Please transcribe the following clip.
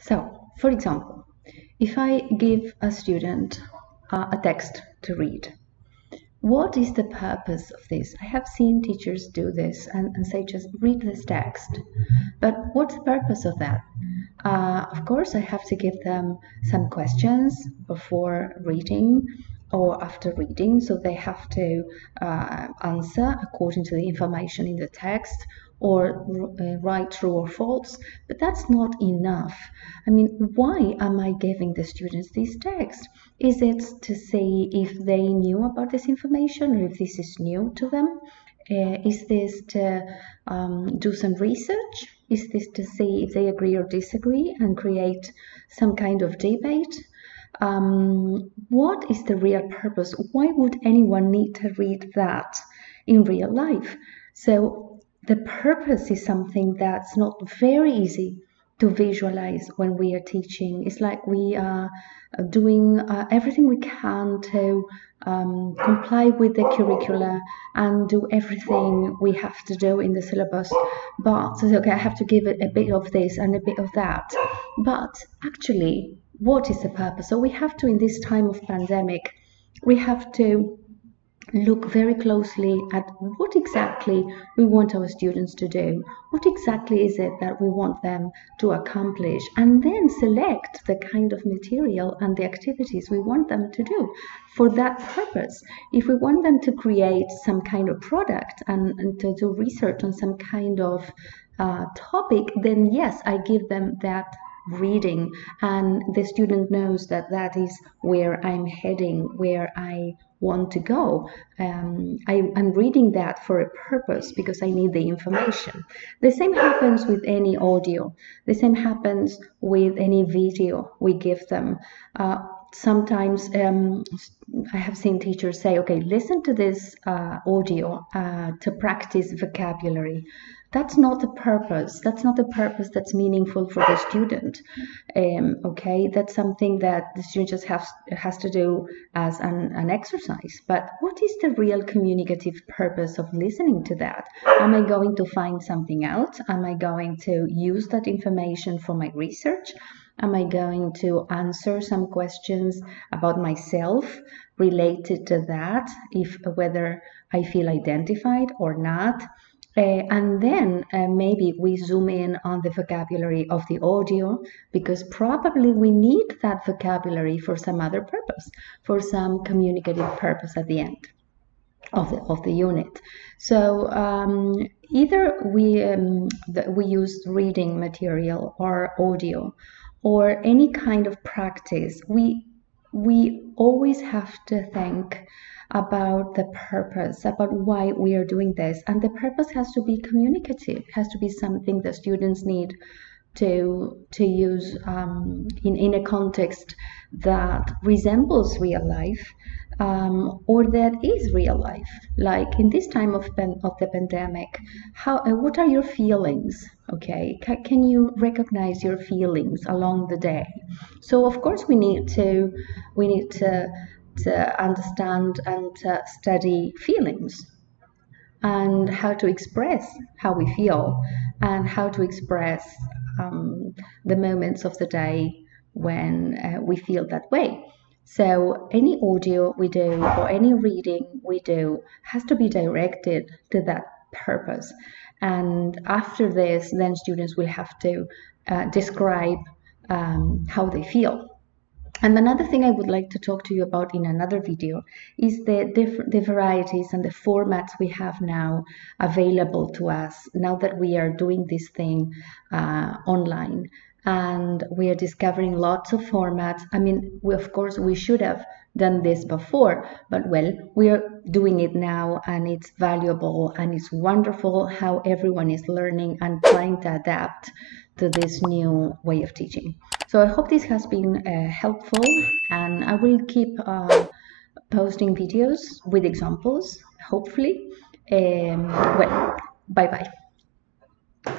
So, for example, if I give a student a text to read, what is the purpose of this? I have seen teachers do this and say just read this text. But what's the purpose of that? Of course, I have to give them some questions before reading or after reading, so they have to answer according to the information in the text or write true or false. But that's not enough. I mean, why am I giving the students this text? Is it to see if they knew about this information or if this is new to them? Is this to do some research? Is this to see if they agree or disagree and create some kind of debate? What is the real purpose? Why would anyone need to read that in real life? So the purpose is something that's not very easy to visualize when we are teaching. It's like we are doing everything we can to comply with the curricula and do everything we have to do in the syllabus. But so, okay, I have to give it a bit of this and a bit of that. But actually, what is the purpose? So we have to, in this time of pandemic, we have to look very closely at what exactly we want our students to do. What exactly is it that we want them to accomplish? And then select the kind of material and the activities we want them to do for that purpose. If we want them to create some kind of product and to do research on some kind of topic, then yes, I give them that reading, and the student knows that that is where I'm heading, where I want to go. I'm reading that for a purpose because I need the information. The same happens with any audio. The same happens with any video we give them. Sometimes I have seen teachers say, okay, listen to this audio to practice vocabulary. That's not the purpose. That's not the purpose that's meaningful for the student. Okay, that's something that the student just has to do as an exercise. But what is the real communicative purpose of listening to that? Am I going to find something out? Am I going to use that information for my research? Am I going to answer some questions about myself related to that, if whether I feel identified or not? And then maybe we zoom in on the vocabulary of the audio, because probably we need that vocabulary for some other purpose, for some communicative purpose at the end of the unit. So either we use reading material or audio or any kind of practice. We always have to think about the purpose, about why we are doing this, and the purpose has to be communicative, has to be something the students need to use in a context that resembles real life, or that is real life. Like in this time of the pandemic, how what are your feelings? Okay, can you recognize your feelings along the day? So of course we need to understand and to study feelings and how to express how we feel and how to express the moments of the day when we feel that way. So any audio we do or any reading we do has to be directed to that purpose. And after this, then students will have to describe how they feel. And another thing I would like to talk to you about in another video is the varieties and the formats we have now available to us now that we are doing this thing online. And we are discovering lots of formats. I mean, of course, we should have done this before, but well, we are doing it now, and it's valuable and it's wonderful how everyone is learning and trying to adapt to this new way of teaching. So I hope this has been helpful, and I will keep posting videos with examples, hopefully. Well, bye bye.